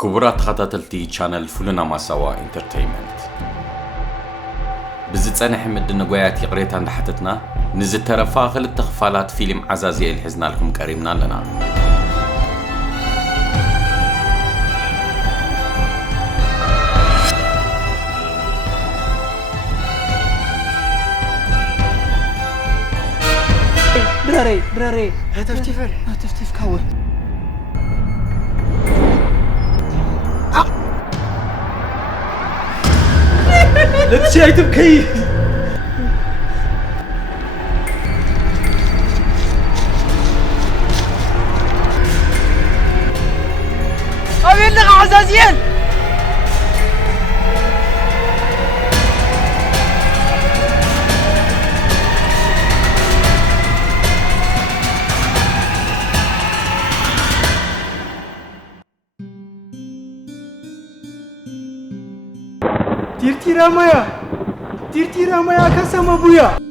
كبرات خطاتلتي channel فلنا مساوا entertainment بزت أنا حمد النجويات يقريت عند حتتنا نزت ترفا خلت تخفالات فيلم عزازيل حزنا لكم كريمنا لنا براري هتفتيف كاول لا تشاي تبكي أبي لك عزازيل تيرتي رامايا كسام أبويا